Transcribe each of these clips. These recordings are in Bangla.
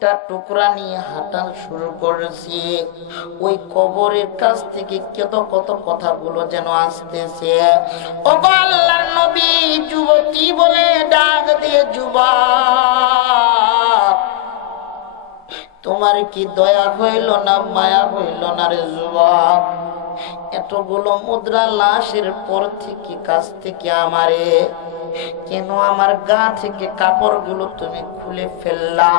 টুকরা নিয়ে হাঁটা শুরু করেছি। ওই কবরের কাছ থেকে কত কথাগুলো যেন আসতেছে। ও আল্লাহর নবী, যুবতী বলে ডাক দিয়ে, যুবক, তোমার কি দয়া হইল না, মায়া হইল না রে যুবক? এতগুলো মুদ্রা লাশের পর থেকে কাছ থেকে আমারে কেন আমার গা থেকে কাপড়গুলো তুমি খুলে ফেললা?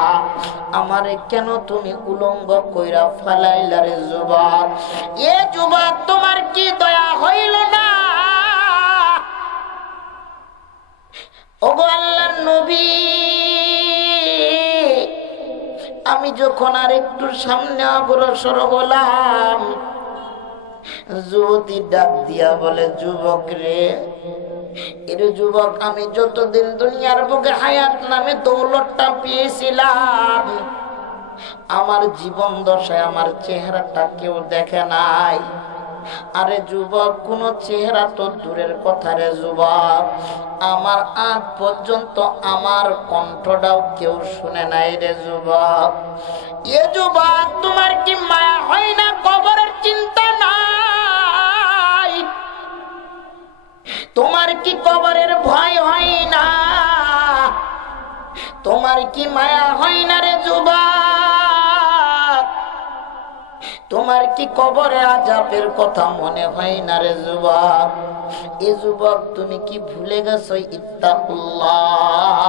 আমারে কেন তুমি উলঙ্গ কইরা ফালাইলা রে যুবক? এ যুবক, তোমার কি দয়া হইল না? ওগো আল্লাহর নবী, আমি যখন আর একটু সামনে অগ্রসর হলাম, যুবতী ডাক দিয়া বলে, যুবক রে, এর যুবক, আমি যতদিন দুনিয়ার বুকে হায়াত নামে দৌলতটা পেয়েছিলাম, আমার জীবন দশায় আমার চেহারাটা কেউ দেখে নাই। আরে যুবক, কোন চেহারা তো দূরের কথা রে যুবক, আমার আগ পর্যন্ত আমার কণ্ঠটাও কেউ শুনে নাই রে যুবক। এ যুবক, তোমার কি মায়া হয় না? কবরের চিন্তা নাই? তোমার কি কবরের ভয় হয় না? তোমার কি মায়া হয় না রে যুবক? তোমার কি কবরে আযাবের কথা মনে হয় না রে যুবক? এ যুবক, তুমি কি ভুলে গেছো ইত্তাকুল্লাহ?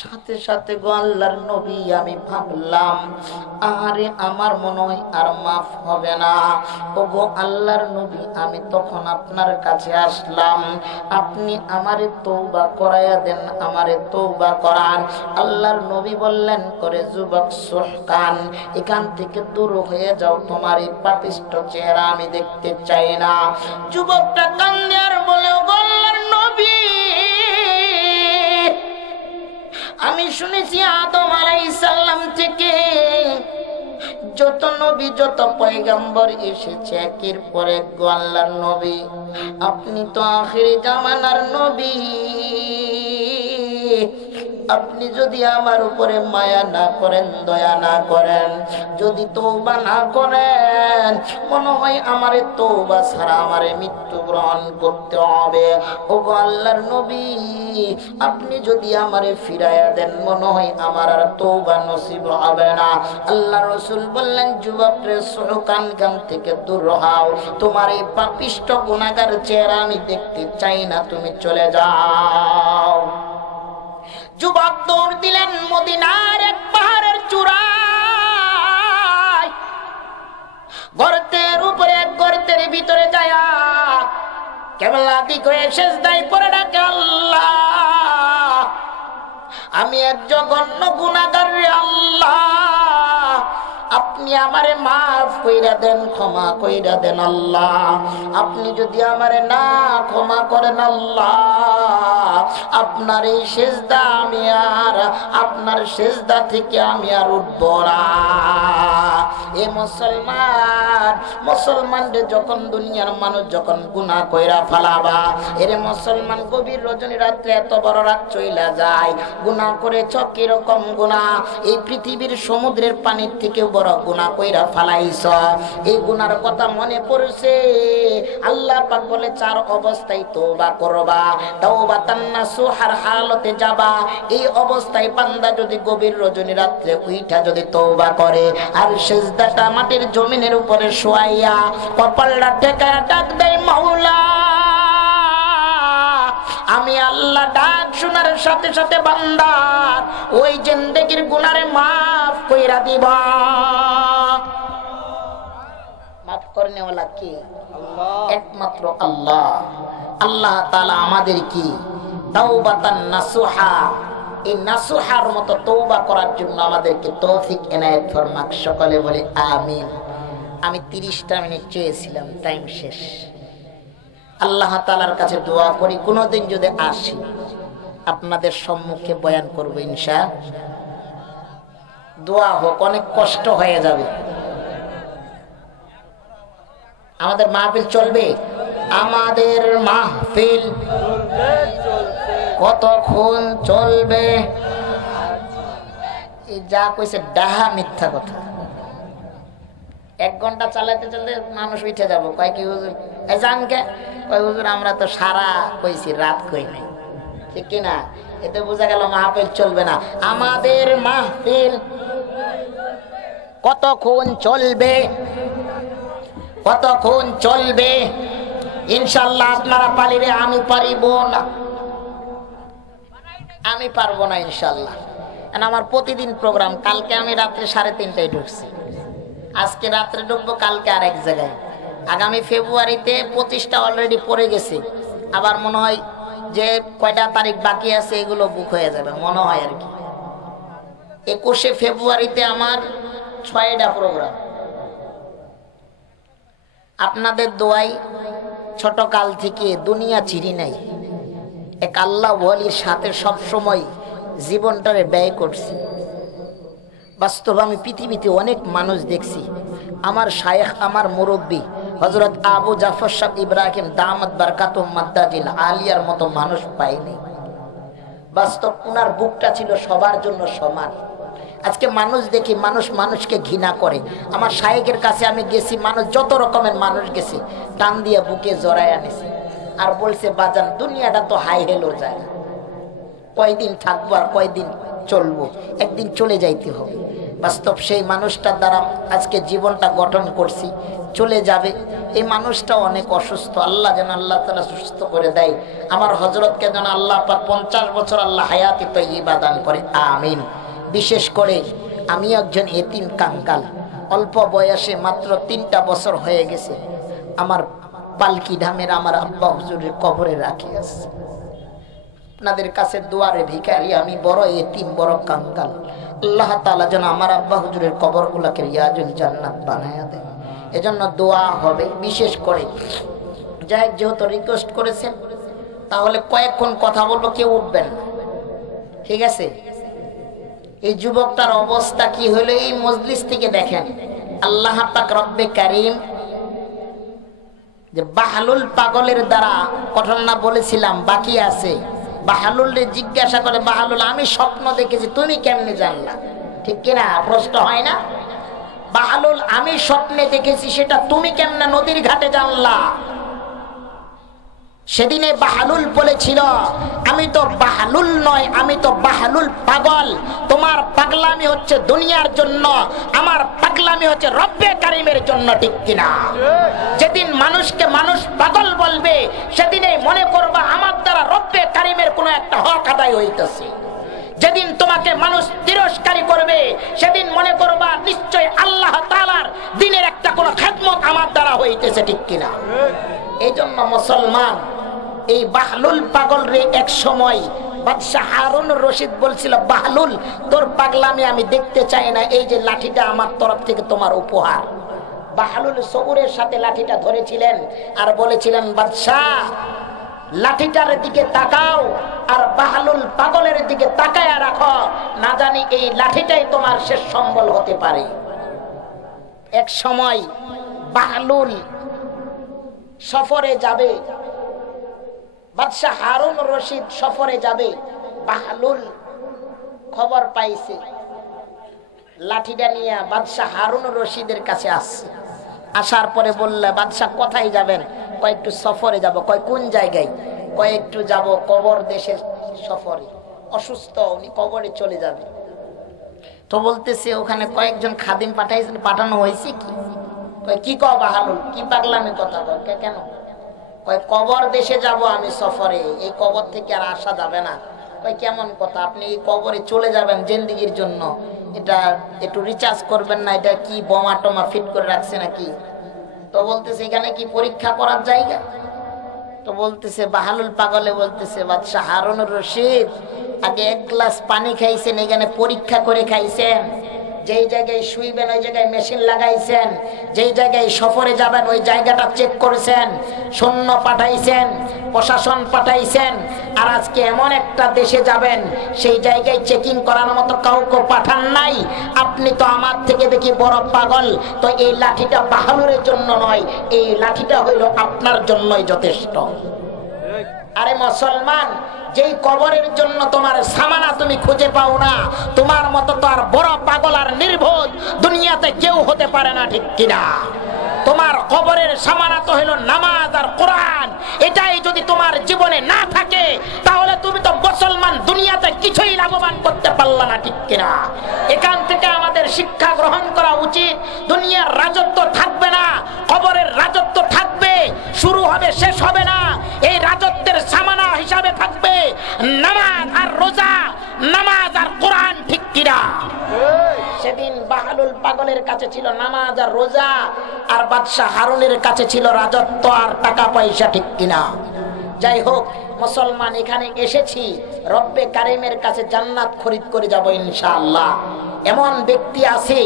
সাথে সাথে গো আল্লাহর নবী, আমি ভাবলাম, আরে আমার মনে হয় আর মাফ হবে না। ওগো আল্লাহর নবী, আমি তখন আপনার কাছে আসলাম, আপনি আমারে তওবা করায়া দেন, আমারে তওবা করান। আল্লাহর নবী বললেন করে, যুবক সুহকান, এখান থেকে দূর হয়ে যাও, তোমার এই পাপিষ্ঠ চেহারা আমি দেখতে চাই না। যুবকটা কান্দে আর বলে, ওগো আল্লাহর নবী, আমি শুনেছি আদম আলাইহিস সালাম থেকে যত নবী, যত পয়গম্বর এসেছে, একের পর এক গো আল্লাহর নবী, আপনি তো আখিরি জামানার নবী। আপনি যদি আমার উপরে মায়া না করেন, দয়া না করেন, যদি তওবা না করেন, মনে হয় আমারে তওবা ছাড়া আমারে মৃত্যু গ্রহণ করতে হবে। ওগো আল্লাহর নবী, আপনি যদি আমারে ফিরাইয়া দেন, মনে হয় আমার আর তওবা নসিব হবে না। আল্লাহ রাসূল বললেন, যুবক রে, সুহকান, গান থেকে দূর হও, তোমার এই পাপিষ্ঠ গুনাহগার চেহারা আমি দেখতে চাই না, তুমি চলে যাও। যুবক দৌড় দিলেন মদিনার এক পাহাড়ের চূড়ায়, গর্তের উপরে, গর্তের ভিতরে যায়া কেবলা দিক হয়ে সেজদায় পড়ে ডাকে, আল্লাহ, আমি এক জঘন্য গুনাহগার রে আল্লাহ, আপনি আমারে মাফ কইরা দেন, ক্ষমা কইরা দেন আল্লাহ। আপনি যদি আমারে না ক্ষমা করেন আল্লাহ, আপনার এই সেজদা আমি আর, আপনার সেজদা থেকে আমি আর উঠব না। এ মুসলমান, মুসলমানদের যখন দুনিয়ার মানুষ যখন গুনাহ কইরা ফালাবা, এরে মুসলমান, গভীর রজনী রাত্রে এত বড় রাত চইলা যায়, গুনাহ করেছ কিরকম গুনাহ? এই পৃথিবীর সমুদ্রের পানির থেকে বড় গুনাহ কইরা ফালাইছ। এই গুনার কথা মনে পড়ছে, আল্লাহ পাক বলে, চার অবস্থায় তওবা করবা, তাওবাতান নাসুহার হালতে যাবা। এই অবস্থায় বান্দা যদি গভীর রজনী রাত্রে উইঠা যদি তওবা করে, আর সিজদাটা মাটির জমিনের উপরে শোয়াইয়া কপালটা ঠেকায়া ডাক দেয়, মাওলা, আমি আল্লাহ ডাক শোনার সাথে সাথে বান্দার ওই জিন্দেগির গুনারে মাফ কইরা দিবা। মাফ করনেওয়ালা কি? আল্লাহ, একমাত্র আল্লাহ। আল্লাহ তাআলা আমাদের কি তাওবাতান নাসুহা, এই নাসুহার মতো তওবা করার জন্য আমাদেরকে তৌফিক এনায়েত ফরমাক। সকলে বলে আমিন। আমি 30টা মিনিট চেয়েছিলাম, টাইম শেষ। আল্লাহ তাআলার কাছে দোয়া করি, কোনোদিন যদি আসি আপনাদের সম্মুখে বয়ান করব ইনশাআল্লাহ। দোয়া হোক, অনেক কষ্ট হয়ে যাবে। আমাদের মাহফিল চলবে, আমাদের মাহফিল কতক্ষণ চলবে? এই যা কইছে ডাহা মিথ্যা কথা। 1 ঘন্টা চালাতে চালাতে মানুষ উঠে যাবো, কয় কি হুজুর এ জানকে, কয় হুজুর আমরা তো সারা কইছি, রাত কই নাই, ঠিক কিনা? এতে বোঝা গেল মাহফিল চলবে না। আমাদের মাহফিল কতক্ষণ চলবে, কতক্ষণ চলবে? ইনশাল্লাহ আপনারা পারিবে, আমি পারিব না, আমি পারবো না ইনশাল্লাহ। আমার প্রতিদিন প্রোগ্রাম। কালকে আমি রাত্রে 3:30টায় ঢুকছি, আজকে রাত্রে ঢুকবো, কালকে আর এক জায়গায়। আগামী ফেব্রুয়ারিতে 25টা অলরেডি পড়ে গেছে, আবার মনে হয় যে কয়টা তারিখ বাকি আছে এগুলো বুক হয়ে যাবে মনে হয় আর কি। 21শে ফেব্রুয়ারিতে আমার 6টা প্রোগ্রাম। আপনাদের দোয়াই ছোট কাল থেকে দুনিয়া চিনি নাই, এক আল্লাহ ওয়ালির সাথে সবসময় জীবনটারে ব্যয় করছি। বাস্তব আমি পৃথিবীতে অনেক মানুষ দেখছি, আমার শায়েখ, আমার মুরব্বী হযরত আবু জাফর সাহেব ইব্রাহিম দামাত বারকাতুম মাদ্দাজিল আলিয়ার মতো মানুষ পাইনি। বাস্তব উনার বুকটা ছিল সবার জন্য সমান। আজকে মানুষ দেখি, মানুষ মানুষকে ঘৃণা করে। আমার শায়েখের কাছে আমি গেছি, মানুষ যত রকমের মানুষ গেছে, টান দিয়ে বুকে জড়ায় আনেছে আর বলছে বাজান দুনিয়াটা তো হাই হেলো যায়, কয়দিন থাকবো আর কয়দিন চলবো, একদিন চলে যাইতে হবে। বাস্তব সেই মানুষটার দ্বারা আজকে জীবনটা গঠন করছি, চলে যাবে। এই মানুষটা অনেক অসুস্থ, আল্লাহ যেন আল্লাহ তাআলা সুস্থ করে দেয়। আমার হযরতকে যেন আল্লাহ পাক 50 বছর আল্লাহ হায়াতে তয়্যিবা দান করে, আমিন। বিশেষ করে আমি একজন এতিম কাঙ্গাল, অল্প বয়সে মাত্র 3টা বছর হয়ে গেছে আমার পালকি ধামের আমার আব্বা হুজুরের কবরে রাখি আছে। আপনাদের কাছে দুয়ারে ভিখারি, আমি বড় এতিম, বড় কাঙ্গাল। আল্লাহ তাআলা যেন আমার আব্বা হুজুরের কবরগুলোকে রিয়াজুল জান্নাত বানায়া দেন। এজন্য দোয়া হবে বিশেষ করে। যাই যেহেতু রিকোয়েস্ট করেছেন, তাহলে কয়েকক্ষণ কথা বলবো, কেউ উঠবেন না, ঠিক আছে? এই যুবকটার অবস্থা কি হলো এই মজলিস থেকে দেখেন। আল্লাহ পাক রব্বে কারীম যে বাহলুল পাগলের দ্বারা ঘটনা বলেছিলাম বাকি আছে। বাহলুলকে জিজ্ঞাসা করে, বাহলুল আমি স্বপ্ন দেখেছি, তুমি কেমনে জানলা? ঠিক কিনা? প্রশ্ন হয় না? বাহলুল আমি স্বপ্নে দেখেছি, সেটা তুমি কেমনে নদীর ঘাটে জানলা? সেদিনে বাহলুল বলেছিল, আমি তো বাহলুল নয়, আমি তো বাহলুল পাগল। তোমার পাগলামি হচ্ছে দুনিয়ার জন্য, আমার পাগলামি হচ্ছে রব্বে কারীমের জন্য, ঠিক কিনা? যেদিন মানুষকে মানুষ পাগল বলবে, সেদিনে মনে করবা আমার দ্বারা রব্বে কারীমের কোনো একটা হক আদায় হইতেছে। যেদিন তোমাকে মানুষ তিরস্কারী করবে, সেদিন মনে করবা নিশ্চয় আল্লাহ তাআলার দ্বীনের একটা কোনো খেদমত আমার দ্বারা হইতেছে, ঠিক কিনা? এই জন্য মুসলমান, এই বাহলুল পাগল রে এক সময় বাদশাহ হারুন রশিদ বলছিল, বাহলুল তোর পাগলামি আমি দেখতে চাই না, এই যে লাঠিটা আমার তরফ থেকে তোমার উপহার। বাহলুল সবুরের সাথে লাঠিটা ধরেছিলেন আর বলেছিলেন, বাদশাহ লাঠিটার দিকে তাকাও আর বাহলুল পাগলের দিকে তাকায়া রাখো, না জানি এই লাঠিটাই তোমার শেষ সম্বল হতে পারে। এক সময় বাহলুল সফরে যাবে, বাদশাহ হারুন রশিদ সফরে যাবে, বাহলুল খবর পাইছে, লাঠিটা নিয়ে বাদশাহ হারুন রশিদের কাছে আসছে। আসার পরে বললে, বাদশাহ কোথায় যাবেন? কয় একটু সফরে যাব। কয় কোন জায়গায়? কয় একটু যাব কবর দেশের সফরে, অসুস্থ, উনি কবরে চলে যাবে। তো বলতেছে ওখানে কয়েকজন খাদিম পাঠাইছেন, পাঠানো হয়েছে কি? কয় কি কও বাহলুল, কি পাগলামি কথা কয়? কেন? কয় কবর দেশে যাব আমি সফরে, এই কবর থেকে আর আসা যাবে না। কয় কেমন কথা? আপনি এই কবরে চলে যাবেন জিন্দেগির জন্য, এটা একটু রিচার্জ করবেন না? এটা কি বোমা টোমা ফিট করে রাখছে নাকি? তো বলতেছে এখানে কি পরীক্ষা করার জায়গা? তো বলতেছে বাহলুল পাগলে বলতেছে, বাদশাহ হারুন রশিদ আগে 1 গ্লাস পানি খাইছেন, এখানে পরীক্ষা করে খাইছেন। যেই জায়গায় শুইবেন ওই জায়গায় মেশিন লাগাইছেন, যেই জায়গায় সফরে যাবেন ওই জায়গাটা চেক করেছেন, সৈন্য পাঠাইছেন, প্রশাসন পাঠাইছেন। আর আজকে এমন একটা দেশে যাবেন, সেই জায়গায় চেকিং করার মতো কাউকে পাঠান নাই। আপনি তো আমার থেকে দেখি বড় পাগল। তো এই লাঠিটা বাহলুরের জন্য নয়, এই লাঠিটা হইল আপনার জন্যই যথেষ্ট। আরে মুসলমান, যেই কবরের জন্য তোমার সামানা তুমি খুঁজে পাও না, তোমার মতো তো আর বড় পাগল আর নির্বোধ দুনিয়াতে কেউ হতে পারে না, ঠিক কিনা? তোমার কবরের সামানাত হলো নামাজ আর কোরআন। এটাই যদি তোমার জীবনে না থাকে তাহলে তুমি তো মুসলমান দুনিয়াতে কিছুই লাভবান করতে পারলা না, ঠিক কিনা? এখান থেকে আমাদের শিক্ষা গ্রহণ করা উচিত। দুনিয়ার রাজত্ব থাকবে না, কবরের রাজত্ব থাকবে, শুরু হবে শেষ হবে না। এই রাজত্বের সামানা হিসাবে থাকবে নামাজ আর রোজা, নামাজ আর কোরআন, ঠিক কিনা? সেদিন বাহালুল পাগলের কাছে ছিল নামাজ আর রোজা, আর বাদশাহ হারুনের কাছে ছিল রাজত্ব আর টাকা পয়সা, ঠিক কিনা? যাই হোক, মুসলমান এখানে এসেছি রব্বে কারিমের কাছে জান্নাত খরিদ করে যাব ইনশাআল্লাহ। এমন ব্যক্তি আছে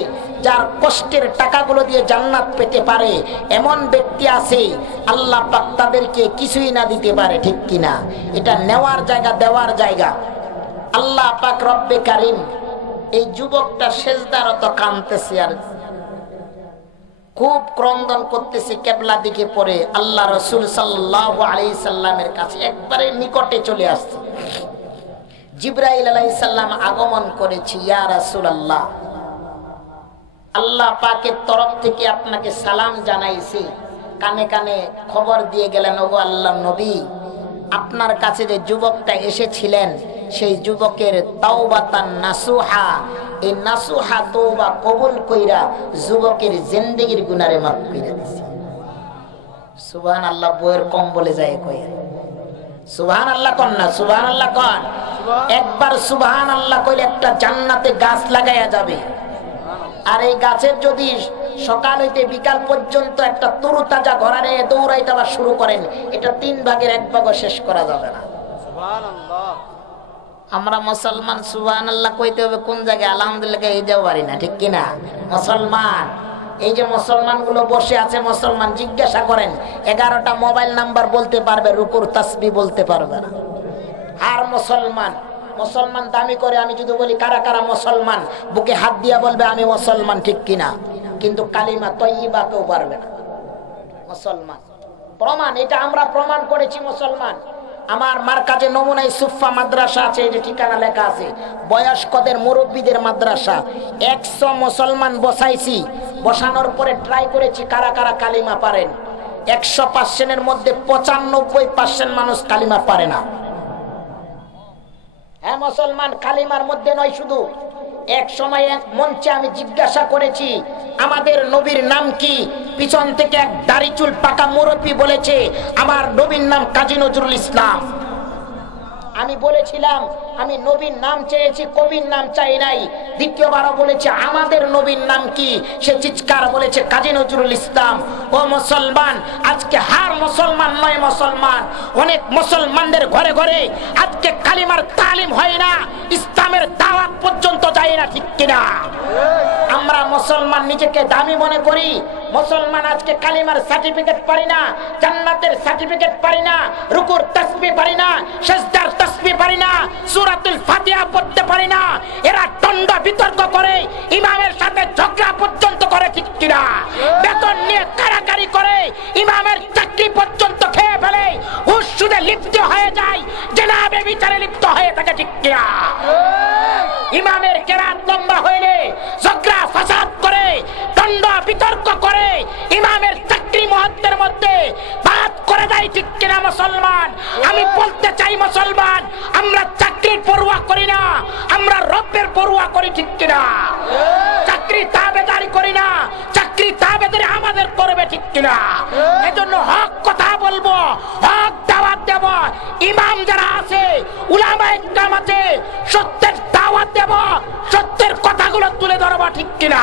যার কষ্টের টাকাগুলো দিয়ে জান্নাত পেতে পারে, এমন ব্যক্তি আছে আল্লাহ পাক তাদেরকে কিছুই না দিতে পারে, ঠিক কিনা? এটা নেওয়ার জায়গা, দেওয়ার জায়গা। আল্লাহ পাক রব্বে কারিম এই যুবকটা সেজদারত কাঁদতেছে আর খুব ক্রন্দন করতেছে, কেবলা দিকে পড়ে আল্লাহ রাসূল সাল্লাল্লাহু আলাইহি সাল্লামের কাছে একবারে নিকটে চলে আসছে। জিবরাইল আলাইহিস সালাম আগমন করেছে, ইয়া রাসূলুল্লাহ, আল্লাহ পাকের তরফ থেকে আপনাকে সালাম জানাইছি। কানে কানে খবর দিয়ে গেলেন, ওগো আল্লাহর নবী, আপনার কাছে যে যুবকটা এসেছিলেন সেই যুবকের তাওবাতান নাসুহা, এই নাসুহা তওবা কবুল কইরা যুবকের জিন্দেগীর গুনারে মাফ কইরা দিয়েছে। সুবহানাল্লাহ। বইয়ের কম বলে যায় কই? সুবহানাল্লাহ কোন না? সুবহানাল্লাহ কোন? একবার সুবহানাল্লাহ কইলে একটা জান্নাতে গাছ লাগায়া যাবে। আর এই গাছের যদি সকাল হইতে বিকাল পর্যন্ত একটা তরু তাজা ঘোড়ারে দৌড়াইতে আবার শুরু করেন, এটা 3 ভাগের 1 ভাগও শেষ করা যাবে না। সুবহানাল্লাহ। আমরা মুসলমান সুবহানাল্লাহ কইতে হবে কোন জায়গায়? আলহামদুলিল্লাহ এইটাও পারি না, ঠিক কিনা? মুসলমান, এই যে মুসলমান গুলো বসে আছে, মুসলমান জিজ্ঞাসা করেন 11টা মোবাইল নাম্বার বলতে পারবে, রুকুর তাসবিহ বলতে পারবে না। আর মুসলমান, মুসলমান দামি করে আমি যদি বলি কারা কারা মুসলমান, বুকে হাত দিয়া বলবে আমি মুসলমান, ঠিক কিনা? কিন্তু কালিমা তয়্যিবা কেউ পারবে না। মুসলমান প্রমাণ, এটা আমরা প্রমাণ করেছি মুসলমান। আমার মার্কাজে নমুনাই সুফা মাদ্রাসা আছে, এই যে ঠিকানা লেখা আছে, বয়স্কদের মুরব্বীদের মাদ্রাসা। 100 মুসলমান বসাইছি, বসানোর পরে ট্রাই করেছি কারা কারা কালিমা পারেন। 100% মধ্যে 95% মানুষ কালিমা পারে না। হ্যাঁ মুসলমান, কালিমার মধ্যে নয় শুধু। এক সময় এক মঞ্চে আমি জিজ্ঞাসা করেছি আমাদের নবীর নাম কি? পিছন থেকে এক দাড়ি চুল পাকা মুরব্বী বলেছে আমার নবীর নাম কাজী নজরুল ইসলাম। আমি বলেছিলাম আমি নবীর নাম চেয়েছি, কবির নাম চাই নাই। দ্বিতীয়বারও বলেছে আমাদের নবীর নাম কি? সে চিৎকার বলেছে কাজী নজরুল ইসলাম। ও মুসলমান, আজকে হার মুসলমান নয় মুসলমান, অনেক মুসলমানদের ঘরে ঘরে আজকে কালিমার তালিম হয় না, ইসলামের দাওয়াত পর্যন্ত যায় না, ঠিক কিনা? আমরা মুসলমান নিজেকে দামি মনে করি। মুসলমান আজকে কালিমার সার্টিফিকেট পারি না, জান্নাতের সার্টিফিকেট পারি না, রুকুর তাসবিহ পারি না, সিজদার তাসবিহ পারি না, সূরাতুল ফাতিহা পড়তে পারি না। এরা দণ্ড বিতর্ক করে, ইমামের সাথে ঝগড়া পর্যন্ত করে, ঠিক কিনা? বেতন নিয়ে কারাকারি করে, ইমামের চাকরি পর্যন্ত খেয়ে ফেলে, হুশ সুদে লিপ্ত হয়ে যায়, জেনাবে বিচারে লিপ্ত হয়ে থাকে, ঠিক কিনা? ইমামের কেরাত লম্বা হইলে ঝগড়া ফাসাদ করে, দণ্ড বিতর্ক করে, ইমামের চাকরি মুহূর্তের মধ্যে বাদ করে দেয়, ঠিক কিনা মুসলমান? আমি বলতে চাই মুসলমান, আমরা চাকরির পরোয়া করি না, আমরা রব্বের পরোয়া করি, ঠিক কিনা? চাকরি তাবেদারি করি না, চাকরি তাবেদারি আমাদের করবে, ঠিক কিনা? এজন্য হক কথা বলবো, হক দাওয়াত দেব। ইমাম যারা আছে, উলামায়ে কেরাম আছে, সত্যের দাওয়াত দেব, সত্যের কথাগুলো তুলে ধরবো, ঠিক কিনা?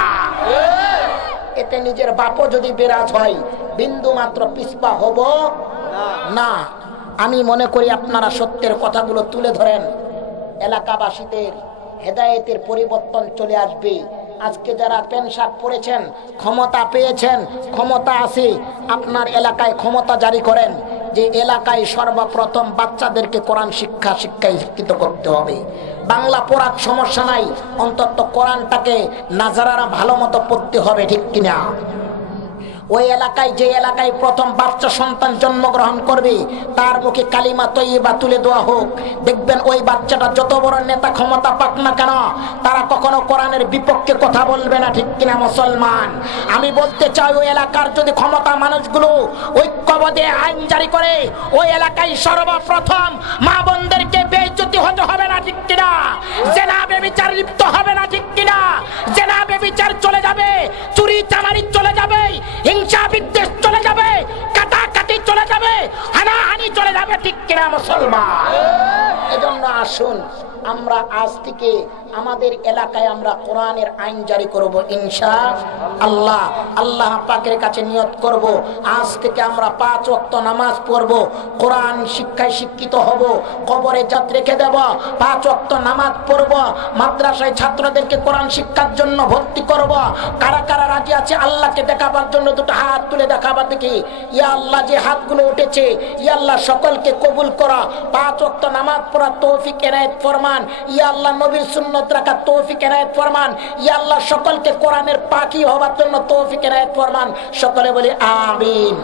এতে নিজের বাপও যদি বিরাজ হয় বিন্দু মাত্র পিছপা হব না। আমি মনে করি আপনারা সত্যের কথাগুলো তুলে ধরেন, এলাকাবাসীদের হেদায়েতের পরিবর্তন চলে আসবে। আজকে যারা প্যান্ট শার্ট পরেছেন, ক্ষমতা পেয়েছেন, ক্ষমতা আছে, আপনার এলাকায় ক্ষমতা জারি করেন যে এলাকায় সর্বপ্রথম বাচ্চাদেরকে কোরআন শিক্ষায় শিক্ষিত করতে হবে। বাংলা পড়ার সমস্যা নাই, অন্তত কোরআনটাকে নাজারারা ভালো মতো পড়তে হবে, ঠিক কিনা? ওই এলাকায়, যে এলাকায় প্রথম বাচ্চা সন্তান জন্মগ্রহণ করবে, তার মুখে কালিমা তৈয়বা তুলে দেওয়া হোক। দেখবেন ওই বাচ্চাটা যত বড় নেতা ক্ষমতা পাক না কেন, তারা কখনো কোরআনের বিপক্ষে কথা বলবে না। ঠিক কিনা মুসলমান? আমি বলতে চাই, ওই এলাকার যদি ক্ষমতা মানুষগুলো ঐক্যবদ্ধে আইন জারি করে, ওই এলাকায় সর্বপ্রথম মা বোনদেরকে বেইজ্জতি হতে হবে না। ঠিক কিনা? জেনা ব্যভিচার লিপ্ত হবে না। ঠিক কিনা? জেনা ব্যভিচার চলে যাবে, চুরি চামারি চলে যাবে, হিংসা বিদ্বেষ চলে যাবে, কাটাকাটি চলে যাবে, হানাহানি চলে যাবে। ঠিক কিনা মুসলমান? এজন্য আসুন আমরা আজ থেকে আমাদের এলাকায় আমরা কোরআনের আইন জারি করব ইনশাআল্লাহ। আল্লাহ পাকের কাছে নিয়ত করব, আজ থেকে আমরা 5 ওয়াক্ত নামাজ পড়ব, কোরআন শিক্ষায় শিক্ষিত হব, কবরে জাত রেখে দেব, 5 ওয়াক্ত নামাজ পড়ব, মাদ্রাসায় ছাত্রদেরকে কোরআন শিক্ষার জন্য ভর্তি করব। কারা কারা রাজি আছে আল্লাহকে দেখাবার জন্য দুটো হাত তুলে দেখাবার দেখি। ইয়া আল্লাহ, যে হাতগুলো উঠেছে, ইয়া আল্লাহ সকলকে কবুল করা, 5 ওয়াক্ত নামাজ পড়া তৌফিক এনায়েত ফরমান। ইয়া আল্লাহ নবীর সুন্নাত রাখা তৌফিক এনায়েত ফরমান। ইয়া আল্লাহ সকলকে কোরআনের পাখি হবার জন্য তৌফিক এনায়েত ফরমান। সকলে বলি আমিন।